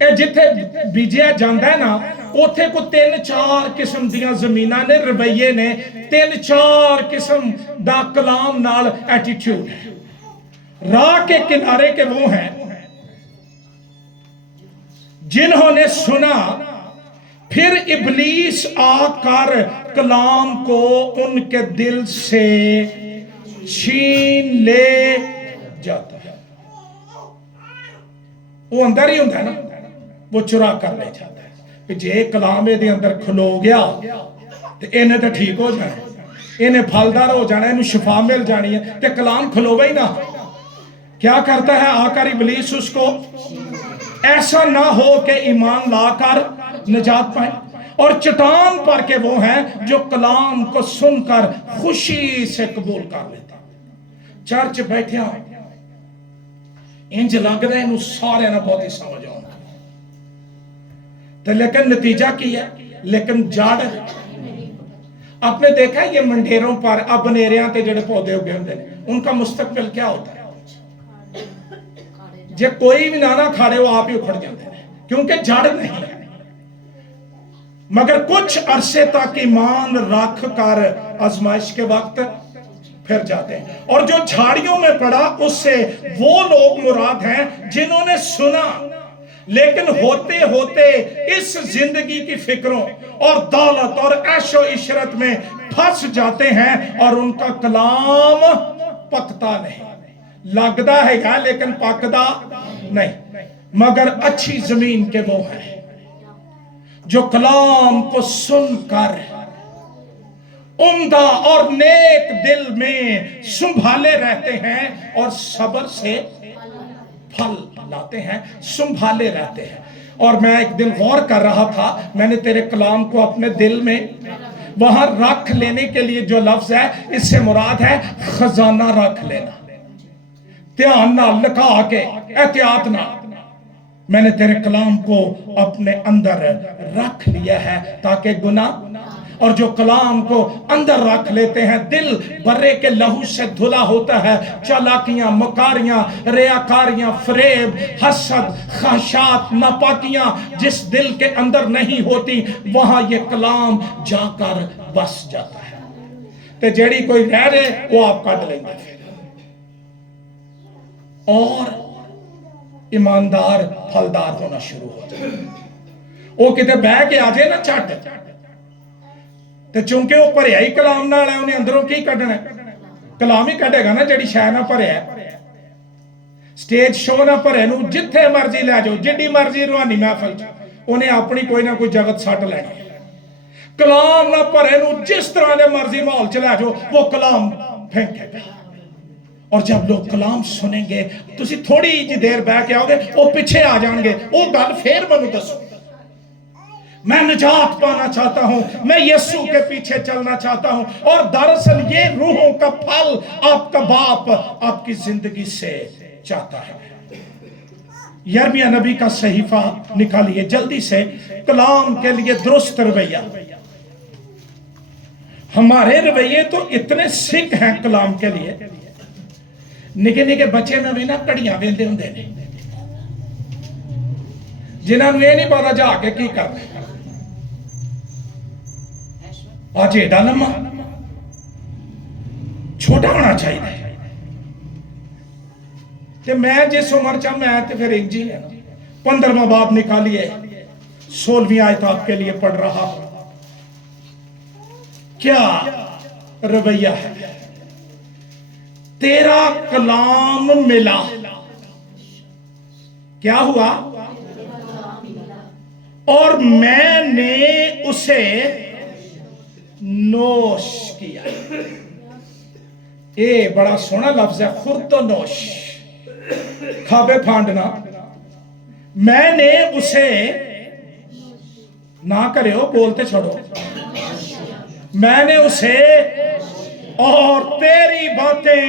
ਇਹ ਜਿੱਥੇ ਬੀਜਿਆ ਜਾਂਦਾ ਨਾ, ਉੱਥੇ ਕੋ 3-4 ਕਿਸਮ ਦੀਆਂ ਜ਼ਮੀਨਾਂ ਨੇ, ਰਵਈਏ ਨੇ, 3-4 किस्म ਦਾ कलाम नाल एटीट्यूड है। राह के किनारे के वो हैं जिन्होंने सुना, फिर इब्लीस आकर कलाम को उनके दिल से छीन ले जाता है। वो अंदर ही होता है ना, वो चुरा कर ले जाता है। जे कलाम ये अंदर खलो गया तो इन्हें तो ठीक हो जाना, इन्हें फलदार हो जाना, इन्हें शिफा मिल जानी है, तो कलाम खलोगा ही ना। क्या करता है आकर इब्लीस उसको, ऐसा ना हो कि ईमान लाकर निजात पाए। और चट्टान पर के वो हैं जो कलाम को सुनकर खुशी से कबूल कर लेता। चर्च बैठे इंज लगता है इन्हें सारे ना बहुत ही समझ आना, तो लेकिन नतीजा की है, लेकिन जड़ आपने देखा है ये मंडेरों पर, अब बनेरियां ते जेड़े पौधे उगे होंगे उनका मुस्तकबिल क्या होता है? जे कोई भी ना खाड़े वो आप ही उखड़ जाते हैं, क्योंकि जड़ नहीं है। मगर कुछ अरसे तक ईमान रख कर आजमाइश के वक्त फिर जाते हैं। और जो झाड़ियों में पड़ा उससे वो लोग मुराद हैं जिन्होंने सुना, लेकिन होते होते इस जिंदगी की फिक्रों और दौलत और ऐशो इशरत में फंस जाते हैं और उनका कलाम पकता नहीं। लगता है लेकिन पकता नहीं। मगर अच्छी जमीन के वो हैं जो कलाम को सुनकर उम्दा और नेक दिल में संभाले रहते हैं और सब्र से फल लाते हैं, संभाले रहते हैं। और मैं एक दिन गौर कर रहा था, मैंने तेरे कलाम को अपने दिल में वहां रख लेने के लिए जो लफ्ज है, इससे मुराद है खजाना रख लेना। ध्यान नाल लखा के एहतियात नाल मैंने तेरे कलाम को अपने अंदर रख लिया है ताकि गुनाह, और जो कलाम को अंदर रख लेते हैं दिल बर्रे के लहू से धुला होता है। चालाकियां, मकारियां, रियाकारियां, फरेब, हसद, ख्वाहिशात, नापाकियां जिस दिल के अंदर नहीं होती वहां ये कलाम जाकर बस जाता है। तो जेड़ी कोई रह रहे वो आप काट लेंगे और ईमानदार फलदार होना शुरू हो जाए। वो किते बह के आ जाए ना झट, ते चूंकि वो भरिया ही कलाम नाल है, उन्हें अंदरों की कढ़ना, कलाम ही कढ़ेगा ना जिहड़ी शै ना भरिया। स्टेज शो ना भरे नूं जिथे मर्जी लै जाओ, जिड्डी मर्जी रूहानी महफिल च उन्हें अपनी कोई ना कोई जगत सट लैनी। कलाम ना भरे नूं जिस तरह के मर्जी माहौल च लै जाओ वो कलाम फेंकेगा। और जब लोग कलाम सुनेंगे तुसी थोड़ी जी देर बह के आओगे वो पीछे आ जाएंगे, वो गल फिर मैनू दसो। मैं निजात पाना चाहता हूं, मैं यीशु के पीछे चलना चाहता हूं। और दरअसल ये रूहों का फल आपका बाप आपकी जिंदगी से चाहता है। यिर्मयाह नबी का सहीफा निकालिए जल्दी से, कलाम के लिए दुरुस्त रवैया। हमारे रवैये तो इतने सिक हैं कलाम के लिए, निके निके बच्चे में भी ना घड़ियां वेंदे हुंदे ने जिन्होंने ये नहीं पता जाके की करना। आज एडा लम्मा छोटा होना चाहिए। ते मैं जिस उम्र चा मैं तो फिर इंज ही है। 15वां बाब निकालिए, 16वीं आयत आपके लिए पढ़ रहा। क्या रवैया है? तेरा कलाम मिला, क्या हुआ? और मैंने उसे नोश किया। ये बड़ा सोहना लफ्ज है, खुर्द नोश, खाबे फांडना। मैंने उसे ना करो, बोलते छोड़ो, मैंने उसे, और तेरी बातें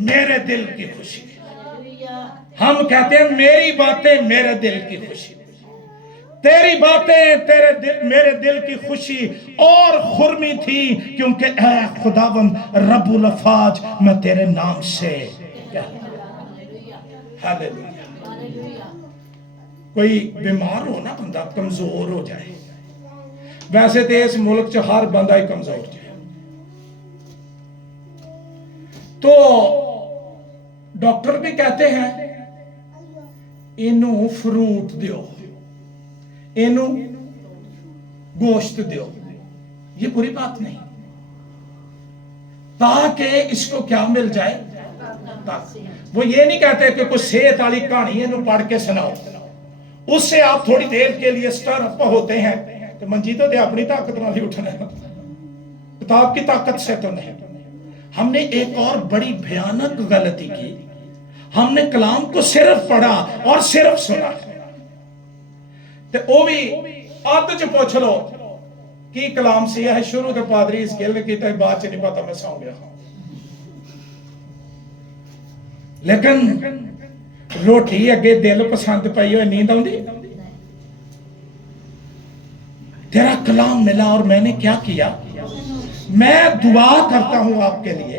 मेरे दिल की खुशी। हम कहते हैं मेरी बातें मेरे दिल की खुशी, तेरी बातें तेरे दिल मेरे दिल की खुशी और खुरमी थी, क्योंकि ऐ खुदावंद रब्बुल अफाज मैं तेरे नाम से। हालेलुया। कोई बीमार हो ना बंदा, कमजोर हो जाए, वैसे तो इस मुल्क च हर बंदा ही कमजोर है, तो डॉक्टर भी कहते हैं इनू फ्रूट दियो, इनू गोश्त दियो। ये बुरी बात नहीं, ताकि इसको क्या मिल जाए, वो ये नहीं कहते कि कोई सेहत वाली कहानी इनू पढ़ के सुनाओ, उससे आप थोड़ी देर के लिए स्टर अप होते हैं। तो मंजी तो दे अपनी ताकत वाली उठना है, किताब की ताकत से तो नहीं। हमने एक और बड़ी भयानक गलती की, हमने कलाम को सिर्फ पढ़ा और सिर्फ सुना। तो वो भी आदत च पूछ लो कि कलाम से है, शुरू तो पादरी इस गिल ने किया, बाद च नहीं पता, मैं सौ गया। लेकिन रोटी अगे दिल पसंद पई हो, नींद आउंदी? तेरा कलाम मिला और मैंने क्या किया? मैं दुआ करता हूं आपके लिए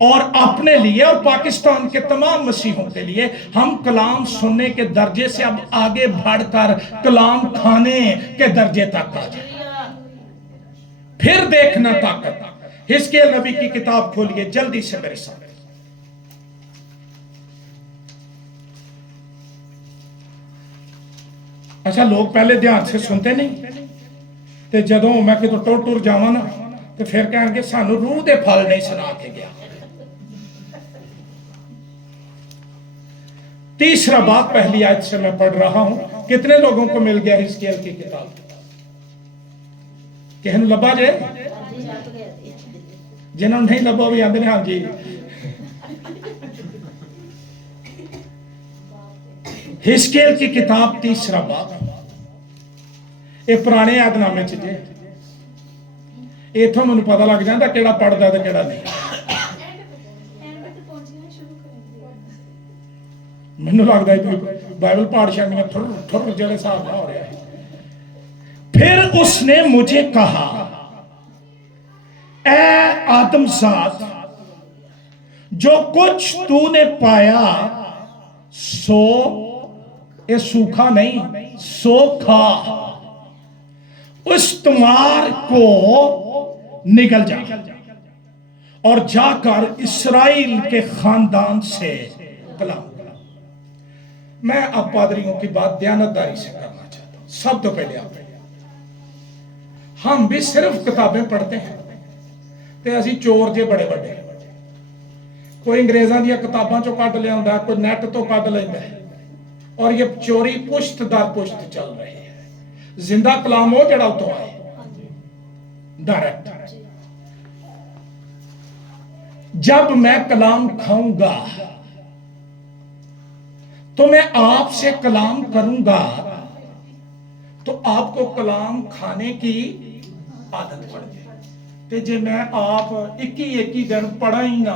और अपने लिए और पाकिस्तान के तमाम मसीहों के लिए। हम कलाम सुनने के दर्जे से अब आगे बढ़कर कलाम खाने के दर्जे तक आ जाए। फिर देखना ताकत। हिजकिय्याह नबी की किताब खोलिए जल्दी से मेरे साथ। अच्छा, लोग पहले ध्यान से सुनते नहीं, तो जदों मैं कितों टुर टुर जावां ना तो फिर कहेंगे सानू रूह दे फल नहीं सुना के गया। तीसरा बात पहली आयत से मैं पढ़ रहा हूं। कितने लोगों को मिल गया हिजकिय्याह की किताब? कहन लबा जे, जिन्होंने नहीं लबा भी आंदे ने हाँ जी। हिजकिय्याह की किताब तीसरा बाब, ये पुराने यादनामे च जे, इथों मैनूं पता लग जाता केड़ा पढ़दा ते केड़ा नहीं। ਮੈਨੂੰ ਲੱਗਦਾ ਹੈ ਬਾइबल पाठ छानियां ठुर ठुर जेड़े हिसाब ना हो रहा है। फिर उसने मुझे कहा, ऐ आदमजाद, जो कुछ तूने पाया सो, ये सूखा नहीं, सो खा, उस तुम्हार को निकल जा और जाकर इस्राएल के खानदान से कलाम। मैं अब पादरियों की बात दयानतदारी से करना चाहता हूं। सब तो पहले आप, हम भी सिर्फ किताबें पढ़ते हैं ते असी चोर जे बड़े बड़े, कोई अंग्रेज़ां दी किताबां चों कढ लिया, कोई नेट तो कढ लैंदा है, और ये चोरी पुश्त दर पुश्त चल रही है। जिंदा कलाम हो जड़ा उतों आए डायरेक्ट। जब मैं कलाम खाऊंगा तो मैं आपसे कलाम करूंगा, तो आपको कलाम खाने की आदत पड़ जाए। ते जे मैं आप एक ही दिन पढ़ा ही ना,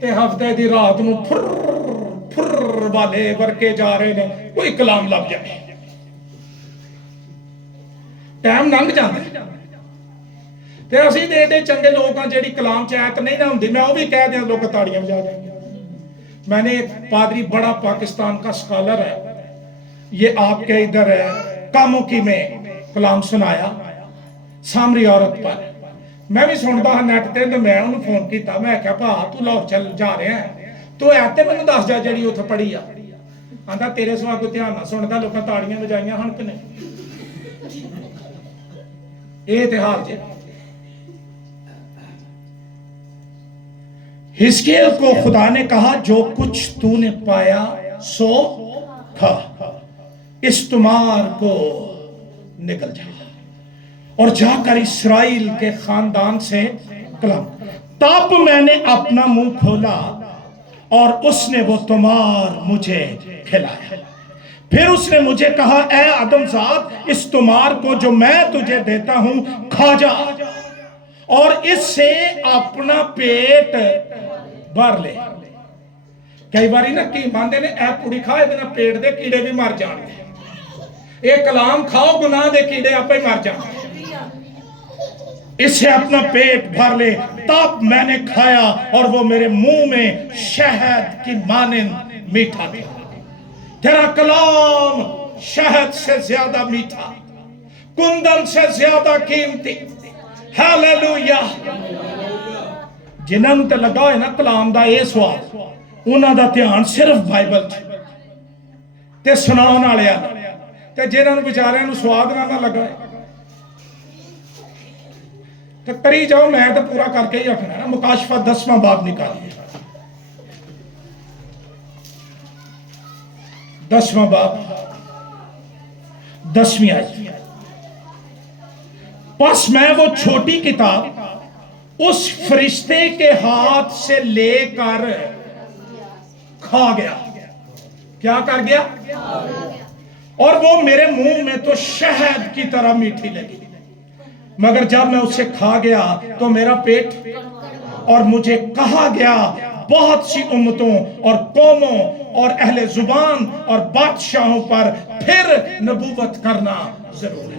ते हफ्ते दी रात नूं फुर फुर वाले वरके जा रहे ने, कोई कलाम लग जाए, टाइम लंघ जाता है। ते असीं दे एडे चंगे लोग हां जेहड़ी कलाम च आयत नहीं ना हुंदी, मैं वो भी कह दियां, लोग ताड़ियां बजा देंगे। मैंने एक पादरी, बड़ा पाकिस्तान का स्कॉलर है, ये आपके इधर कामोकी में कलाम सुनाया सामरी औरत पर। मैं भी सुनता हाँ नैट ते, मैं उन्होंने फोन किया, मैं क्या भा तू लाहौर चल जा रहा है, तू ऐ ते मैनूं दस जा जिहड़ी उत्थे पढ़ी आ। आंदा तेरे सवा कोई ध्यान ना सुनदा, लोकां ताड़ियां बजाइयां हन कि नहीं। ये ते हाल जे। हिजकिय्याह को खुदा ने कहा, जो कुछ तूने पाया सो खा, इस तुम्हार को निकल जा और जाकर इस्राएल के खानदान से कलाम। तब मैंने अपना मुंह खोला और उसने वो तुम्हार मुझे खिलाया। फिर उसने मुझे कहा, ऐ आदमजाद, इस तुम्हार को जो मैं तुझे देता हूं खा जा और इससे अपना पेट भर ले। कई बारी ना की मानते ने, ऐ पूरी खा, इहदे नाल पेट दे कीड़े भी मर जाणगे। ये कलाम खाओ, गुनाह दे कीड़े आपे ही मर जाणगे। इससे अपना पेट भर ले। तब मैंने खाया और वो मेरे मुंह में शहद की मानिंद मीठा था। तेरा कलाम शहद से ज्यादा मीठा, कुंदन से ज्यादा कीमती। हालेलुया। जिन्हां ते लगा है ना कलाम दा ये स्वाद, उन्हां दा ध्यान सिर्फ बाइबल ते सुनाउण वालियां ते जिन्हां नूं बेचारियां नूं स्वाद ना लगा तो करी जाओ। मैं तो पूरा करके ही रखना ना। मुकाशफा 10वां बाब निकालिए, 10वां बाब 10वीं आयत। बस मैं वो छोटी किताब उस फरिश्ते के हाथ से लेकर खा गया। क्या कर गया? और वो मेरे मुंह में तो शहद की तरह मीठी लगी, मगर जब मैं उसे खा गया तो मेरा पेट, और मुझे कहा गया बहुत सी उम्मतों और कौमों और अहले जुबान और बादशाहों पर फिर नबूवत करना जरूर है।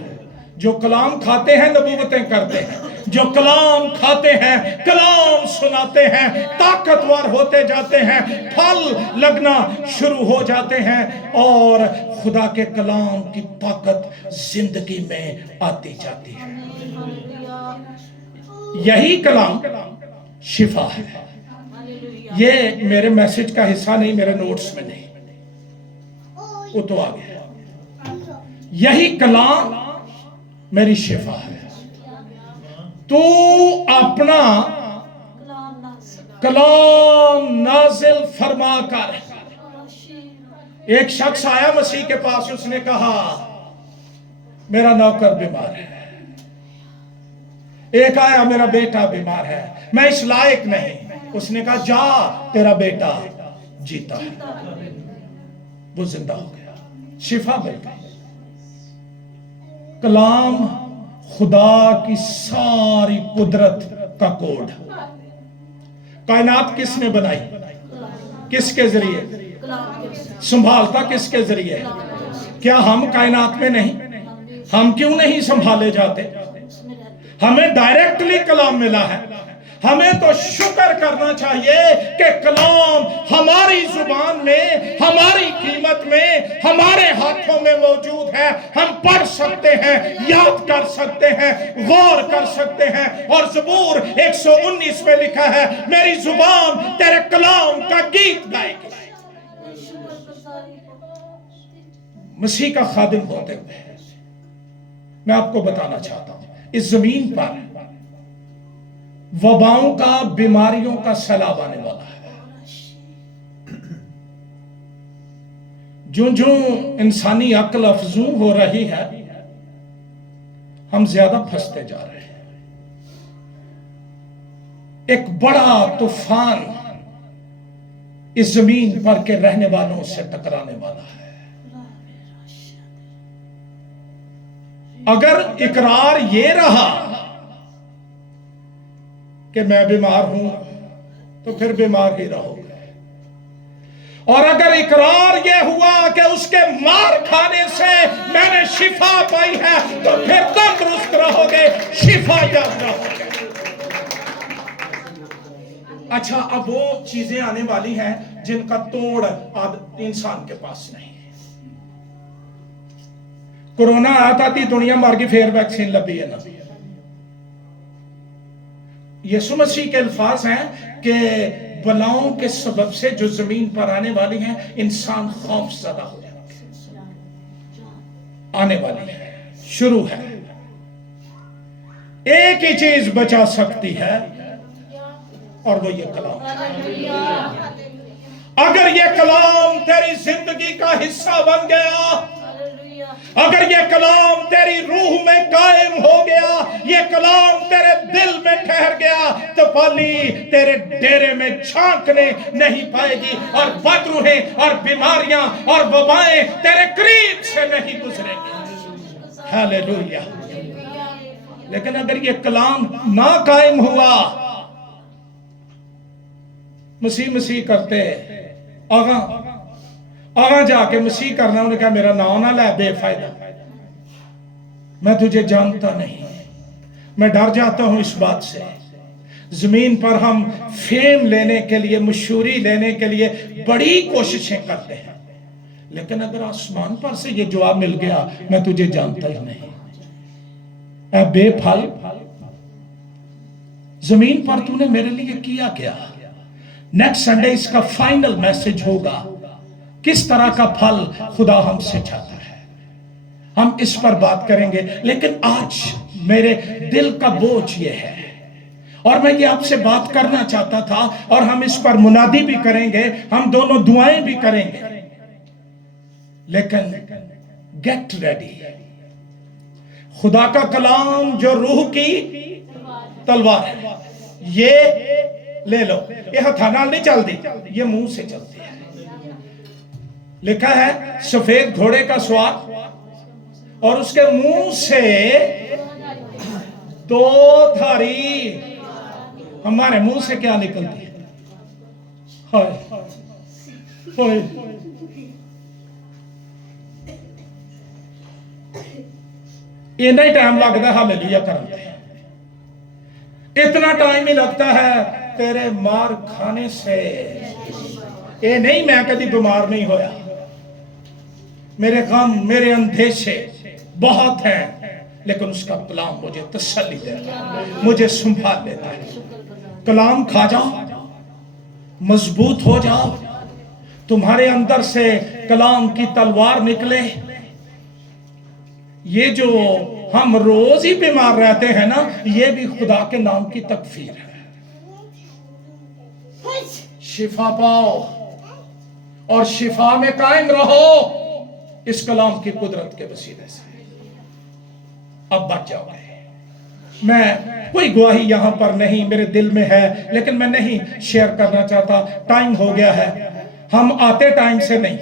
जो कलाम खाते हैं नबूवतें करते हैं, जो कलाम खाते हैं कलाम सुनाते हैं, ताकतवर होते जाते हैं, फल लगना शुरू हो जाते हैं और खुदा के कलाम की ताकत जिंदगी में आती जाती है। यही कलाम शिफा है। ये मेरे मैसेज का हिस्सा नहीं, मेरे नोट्स में नहीं, वो तो आ गया। यही कलाम मेरी शिफा है। तू अपना कलाम नाजिल फरमा कर। एक शख्स आया मसीह के पास, उसने कहा मेरा नौकर बीमार है। एक आया मेरा बेटा बीमार है, मैं इस लायक नहीं। उसने कहा जा, तेरा बेटा जीता है। वो जिंदा हो गया, शिफा मिल गई। कलाम खुदा की सारी कुदरत का कोड। कायनात किसने बनाई? किस के जरिए? संभालता किस के जरिए? क्या हम कायनात में नहीं? हम क्यों नहीं संभाले जाते? हमें डायरेक्टली कलाम मिला है। हमें तो शुक्र करना चाहिए कि कलाम हमारी जुबान में, हमारी कीमत में, हमारे हाथों में मौजूद है। हम पढ़ सकते हैं, याद कर सकते हैं, गौर कर सकते हैं। और ज़बूर 119 में लिखा है, मेरी जुबान तेरे कलाम का गीत गाएगी। मसीह का खादिम होते हुए मैं आपको बताना चाहता हूं, इस जमीन पर वबाओं का, बीमारियों का सैलाब आने वाला है। जो जो इंसानी अक्ल अफजू हो रही है, हम ज्यादा फंसते जा रहे हैं। एक बड़ा तूफान इस जमीन पर के रहने वालों से टकराने वाला है। अगर इकरार ये रहा कि मैं बीमार हूं, तो फिर बीमार ही रहोगे। और अगर इकरार यह हुआ कि उसके मार खाने से मैंने शिफा पाई है, तो फिर तंदुरुस्त रहोगे, शिफा याद रहोगे। अच्छा, अब वो चीजें आने वाली हैं जिनका तोड़ इंसान के पास नहीं है। कोरोना आया था, ती दुनिया मर गई, फिर वैक्सीन लगी है ना। यीशु मसीह के अल्फाज हैं कि बलाओं के सबब से जो जमीन पर आने वाली हैं, इंसान खौफ ज़दा हो जाएगा। आने वाली है, शुरू है। एक ही चीज बचा सकती है, और वो ये कलाम। अगर ये कलाम तेरी जिंदगी का हिस्सा बन गया, अगर ये कलाम तेरी रूह में कायम हो गया, ये कलाम तेरे दिल में ठहर गया, तो पाली तेरे डेरे में झांकने नहीं पाएगी, और बदरूहें और बीमारियां और वबाएं तेरे करीब से नहीं गुजरेंगी। हालेलुया। लेकिन अगर ये कलाम ना कायम हुआ, मसीह मसीह करते आगा जाके मसीह करना, उन्हें कहा मेरा नाम ना ले, बेफायदा, मैं तुझे जानता नहीं। मैं डर जाता हूं इस बात से। जमीन पर हम फेम लेने के लिए, मशहूरी लेने के लिए बड़ी कोशिशें करते हैं, लेकिन अगर आसमान पर से ये जवाब मिल गया, मैं तुझे जानता ही नहीं, ऐ बेफल, जमीन पर तूने मेरे लिए किया क्या? नेक्स्ट संडे इसका फाइनल मैसेज होगा, किस तरह का फल खुदा हमसे चाहता है, हम इस पर बात करेंगे। लेकिन आज मेरे दिल का बोझ ये है, और मैं ये आपसे बात करना चाहता था, और हम इस पर मुनादी भी करेंगे, हम दोनों दुआएं भी करेंगे। लेकिन गेट रेडी। खुदा का कलाम जो रूह की तलवार है, ये ले लो। ये हथाना नहीं चलती, ये मुंह से चलती है। लिखा है सफेद घोड़े का स्वाद, और उसके मुंह से दो धारी। हमारे मुंह से क्या निकलती है? हाय हाय, इतना ही टाइम लगता है हालेलुया करने। इतना टाइम ही लगता है तेरे मार खाने से। ये नहीं मैं कभी बीमार नहीं होया, मेरे गम, मेरे अंदेशे बहुत हैं, लेकिन उसका कलाम मुझे तसल्ली देता है, मुझे संभाल लेता है। कलाम खा जाओ, मजबूत हो जाओ, तुम्हारे अंदर से कलाम की तलवार निकले। ये जो हम रोज ही बीमार रहते हैं ना, ये भी खुदा के नाम की तकफीर है। शिफा पाओ और शिफा में कायम रहो इस कलाम की कुदरत के वसीले से। अब बच जाओगे। मैं कोई गवाही यहां पर नहीं, मेरे दिल में है, लेकिन मैं नहीं शेयर करना चाहता, टाइम हो गया है। हम आते टाइम से नहीं,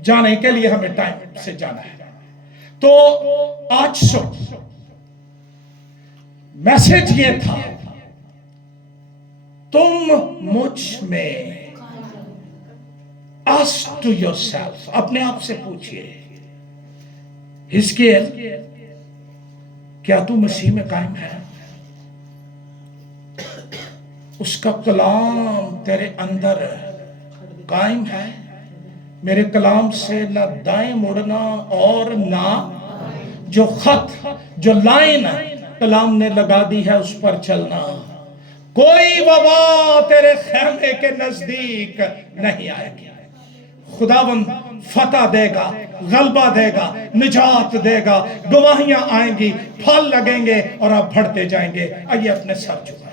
जाने के लिए हमें टाइम से जाना है। तो आज मैसेज ये था, तुम मुझ में Ask to yourself, اپنے آپ سے پوچھئے حزقیل کیا تو مسیح میں قائم ہے؟ اس کا کلام تیرے اندر قائم ہے؟ میرے کلام سے نہ دائیں مڑنا اور نہ جو خط جو لائن کلام نے لگا دی ہے اس پر چلنا. کوئی وبا تیرے خیمے کے نزدیک نہیں آئے گی. خداوند فتح دے گا، غلبہ دے گا، نجات دے گا، گواہیاں آئیں گی، پھل لگیں گے اور آپ بڑھتے جائیں گے. آئیے اپنے سر جھکائیں.